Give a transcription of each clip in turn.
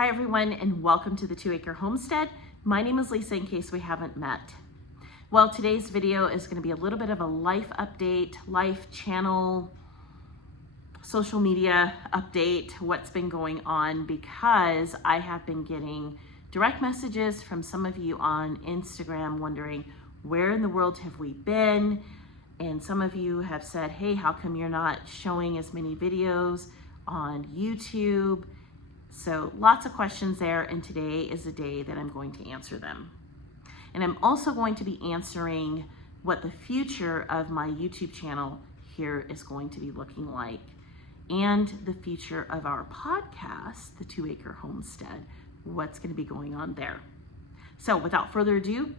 Hi everyone, and welcome to the 2 Acre Homestead. My name is Lisa, in case we haven't met. Well, today's video is going to be a little bit of a life update, life channel, social media update, what's been going on, because I have been getting direct messages from some of you on Instagram wondering, where in the world have we been? And some of you have said, hey, how come you're not showing as many videos on YouTube? So lots of questions there, and today is the day that I'm going to answer them. And I'm also going to be answering what the future of my YouTube channel here is going to be looking like, and the future of our podcast, the 2 Acre Homestead, what's going to be going on there. So without further ado,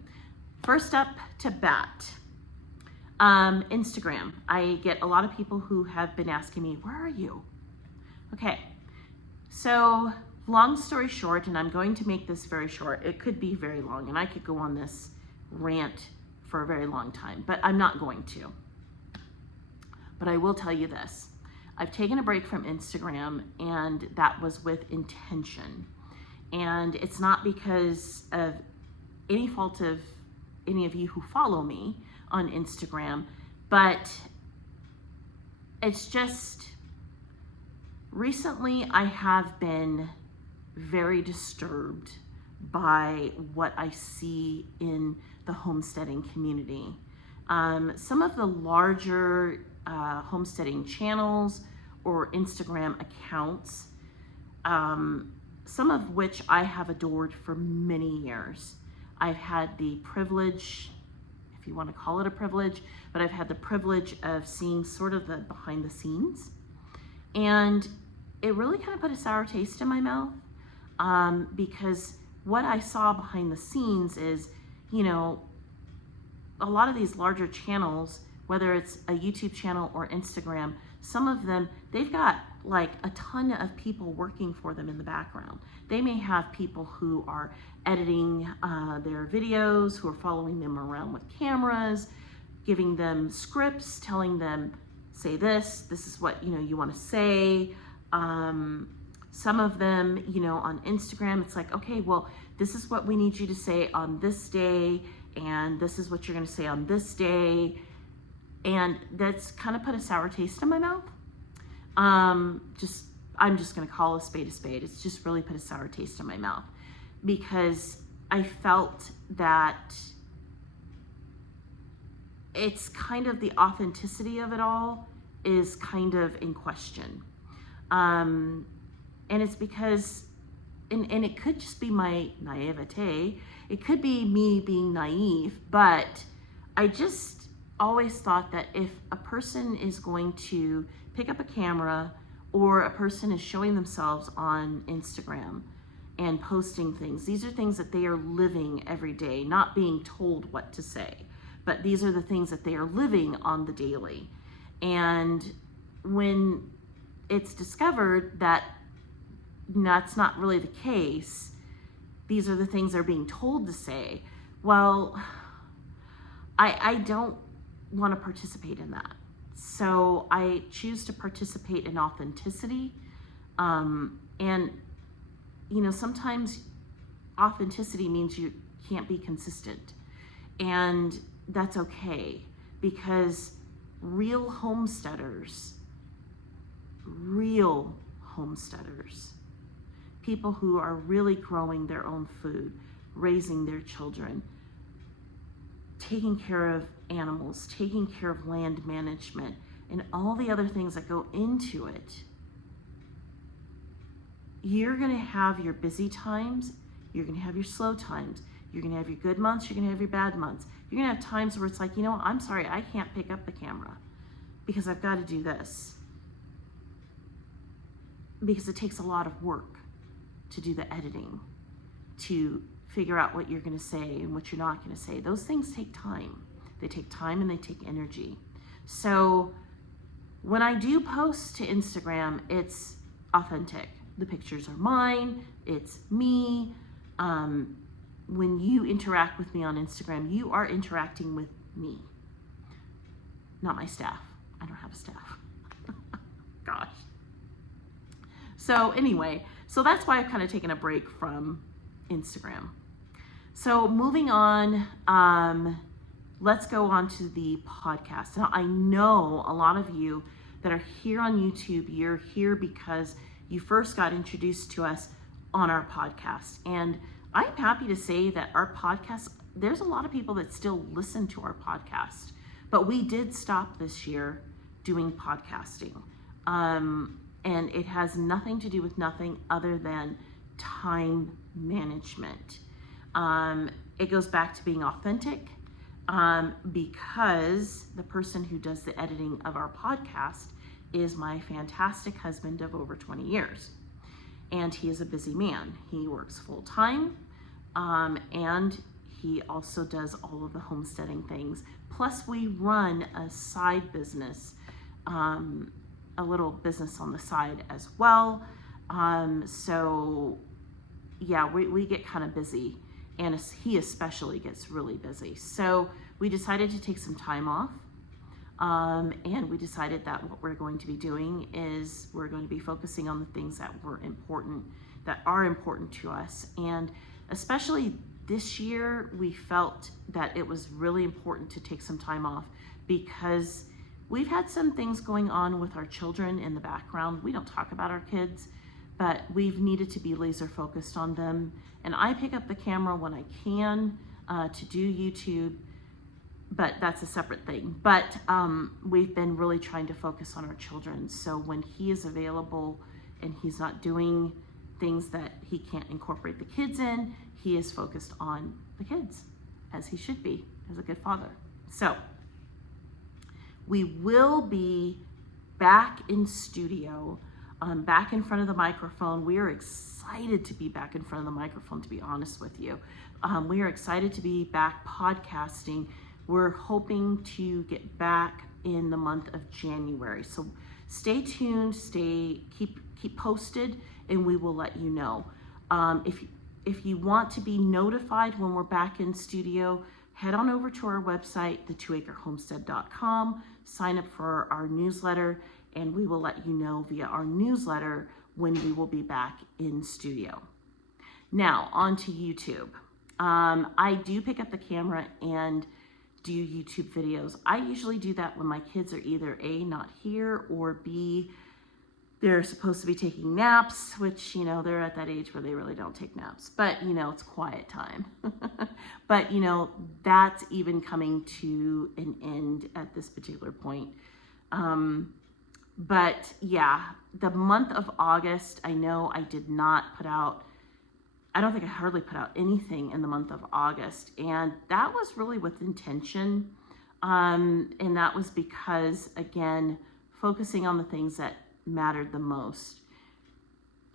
first up to bat, Instagram. I get a lot of people who have been asking me, where are you? Okay. So long story short, and I'm going to make this very short, it could be very long, and I could go on this rant for a very long time, but I'm not going to. But I will tell you this. I've taken a break from Instagram, and that was with intention. And it's not because of any fault of any of you who follow me on Instagram, but it's just, recently, I have been very disturbed by what I see in the homesteading community. Some of the larger homesteading channels or Instagram accounts, some of which I have adored for many years. I've had the privilege, if you want to call it a privilege, but I've had the privilege of seeing sort of the behind the scenes. And it really kind of put a sour taste in my mouth, because what I saw behind the scenes is, you know, a lot of these larger channels, whether it's a YouTube channel or Instagram, some of them, they've got like a ton of people working for them in the background. They may have people who are editing their videos, who are following them around with cameras, giving them scripts, telling them, say this is what, you know, you want to say. Some of them, you know, on Instagram, it's like, okay, well, this is what we need you to say on this day, and this is what you're going to say on this day. And that's kind of put a sour taste in my mouth. I'm just going to call a spade a spade. It's just really put a sour taste in my mouth, because I felt that it's kind of the authenticity of it all is kind of in question. And it's because, and it could just be my naivete. It could be me being naive, but I just always thought that if a person is going to pick up a camera, or a person is showing themselves on Instagram and posting things, these are things that they are living every day, not being told what to say, but these are the things that they are living on the daily. And when it's discovered that that's not really the case, these are the things they're being told to say, well, I don't want to participate in that. So I choose to participate in authenticity. And, you know, sometimes authenticity means you can't be consistent. And that's okay, because real homesteaders, people who are really growing their own food, raising their children, taking care of animals, taking care of land management, and all the other things that go into it, you're going to have your busy times, you're going to have your slow times, you're going to have your good months, you're going to have your bad months. You're going to have times where it's like, you know what, I'm sorry, I can't pick up the camera because I've got to do this. Because it takes a lot of work to do the editing, to figure out what you're going to say and what you're not going to say. Those things take time. They take time and they take energy. So when I do post to Instagram, it's authentic. The pictures are mine. It's me. When you interact with me on Instagram, you are interacting with me, not my staff. I don't have a staff. Gosh. So anyway, So that's why I've kind of taken a break from Instagram. So moving on, let's go on to the podcast. Now, I know a lot of you that are here on YouTube, you're here because you first got introduced to us on our podcast. And I'm happy to say that our podcast, there's a lot of people that still listen to our podcast, but we did stop this year doing podcasting. And it has nothing to do with nothing other than time management. It goes back to being authentic, because the person who does the editing of our podcast is my fantastic husband of over 20 years. And he is a busy man. He works full time, and he also does all of the homesteading things. Plus we run a side business, a little business on the side as well. So yeah, we get kind of busy, and he especially gets really busy. So we decided to take some time off, and we decided that what we're going to be doing is we're going to be focusing on the things that are important to us. And especially this year, we felt that it was really important to take some time off because we've had some things going on with our children in the background. We don't talk about our kids, but we've needed to be laser focused on them. And I pick up the camera when I can to do YouTube, but that's a separate thing. But we've been really trying to focus on our children. So when he is available and he's not doing things that he can't incorporate the kids in, he is focused on the kids, as he should be, as a good father. So we will be back in studio, back in front of the microphone. We are excited to be back in front of the microphone, to be honest with you. We are excited to be back podcasting. We're hoping to get back in the month of January. So stay tuned, keep posted, and we will let you know. If you want to be notified when we're back in studio, head on over to our website, the2acrehomestead.com, sign up for our newsletter, and we will let you know via our newsletter when we will be back in studio. Now, on to YouTube. I do pick up the camera and do YouTube videos. I usually do that when my kids are either A, not here, or B, they're supposed to be taking naps, which, they're at that age where they really don't take naps. But, it's quiet time. But, that's even coming to an end at this particular point. But yeah, the month of August, I know I did not put out, I don't think I hardly put out anything in the month of August. And that was really with intention. And that was because, again, focusing on the things that mattered the most.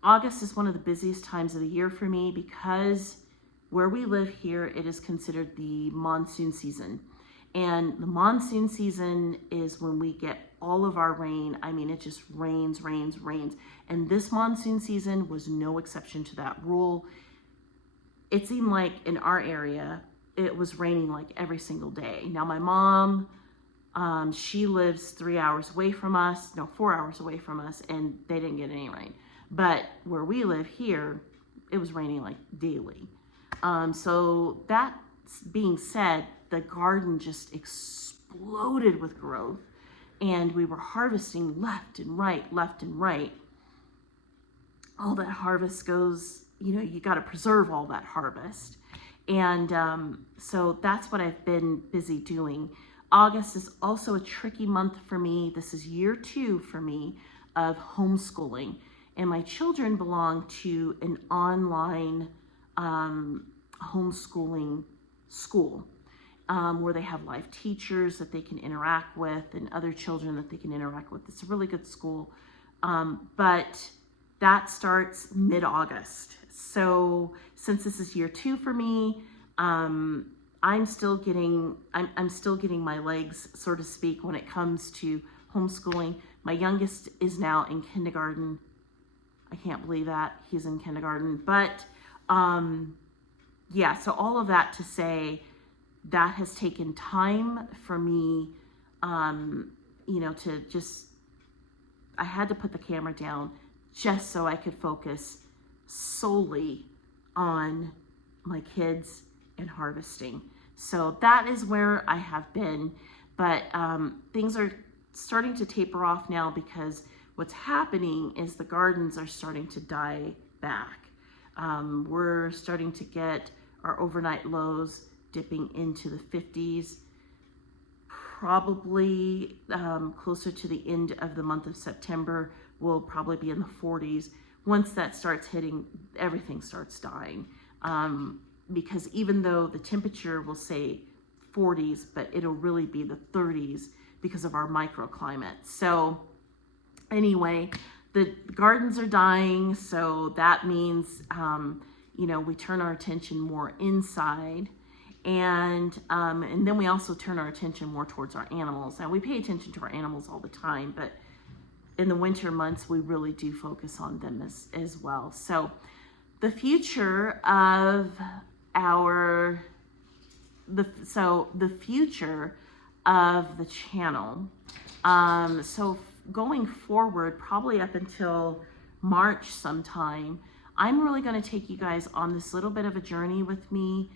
August is one of the busiest times of the year for me because where we live here, it is considered the monsoon season. And the monsoon season is when we get all of our rain. I mean, it just rains. And this monsoon season was no exception to that rule. It seemed like in our area, it was raining like every single day. Now, my mom, she lives 4 hours away from us, and they didn't get any rain. But where we live here, it was raining like daily. So that being said, the garden just exploded with growth, and we were harvesting left and right. All that harvest goes, you got to preserve all that harvest. And so that's what I've been busy doing. August is also a tricky month for me. This is year 2 for me of homeschooling. And my children belong to an online homeschooling school where they have live teachers that they can interact with and other children that they can interact with. It's a really good school. But that starts mid-August. So since this is year 2 for me, I'm still getting my legs, so to speak, when it comes to homeschooling. My youngest is now in kindergarten. I can't believe that he's in kindergarten, but yeah, so all of that to say that has taken time for me, to just, I had to put the camera down just so I could focus solely on my kids and harvesting. So that is where I have been, but things are starting to taper off now because what's happening is the gardens are starting to die back. We're starting to get our overnight lows dipping into the 50s, probably closer to the end of the month of September, we'll probably be in the 40s. Once that starts hitting, everything starts dying. Because even though the temperature will say 40s, but it'll really be the 30s because of our microclimate. So anyway, the gardens are dying, so that means, we turn our attention more inside. And then we also turn our attention more towards our animals. Now, we pay attention to our animals all the time, but in the winter months, we really do focus on them as well. So the future of the future of the channel. So going forward, probably up until March sometime, I'm really going to take you guys on this little bit of a journey with me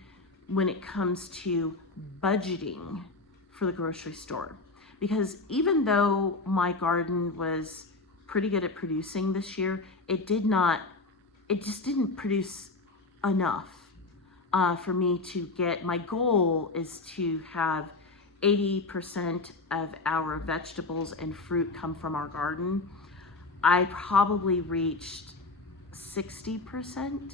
when it comes to budgeting for the grocery store. Because even though my garden was pretty good at producing this year, it just didn't produce enough for me to get, my goal is to have 80% of our vegetables and fruit come from our garden. I probably reached 60%.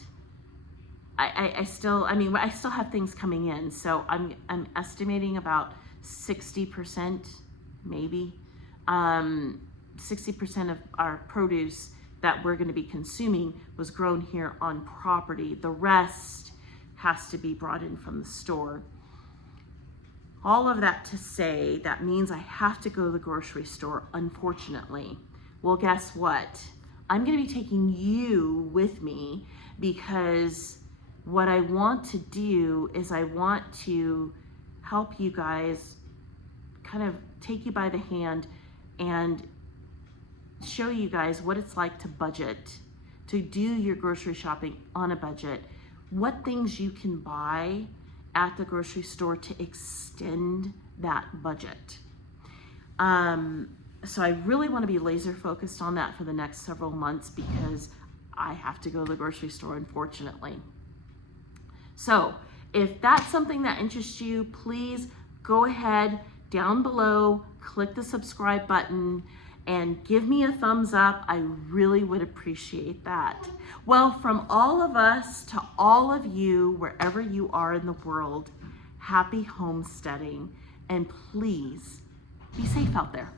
I still have things coming in, so I'm estimating about 60%, maybe 60% of our produce that we're going to be consuming was grown here on property. The rest has to be brought in from the store. All of that to say, that means I have to go to the grocery store, unfortunately. Well, guess what? I'm going to be taking you with me, because what I want to do is I want to help you guys, kind of take you by the hand and show you guys what it's like to budget, to do your grocery shopping on a budget, what things you can buy at the grocery store to extend that budget. So I really want to be laser focused on that for the next several months, because I have to go to the grocery store, unfortunately. So if that's something that interests you, please go ahead down below, click the subscribe button, and give me a thumbs up. I really would appreciate that. Well, from all of us to all of you, wherever you are in the world, happy homesteading, and please be safe out there.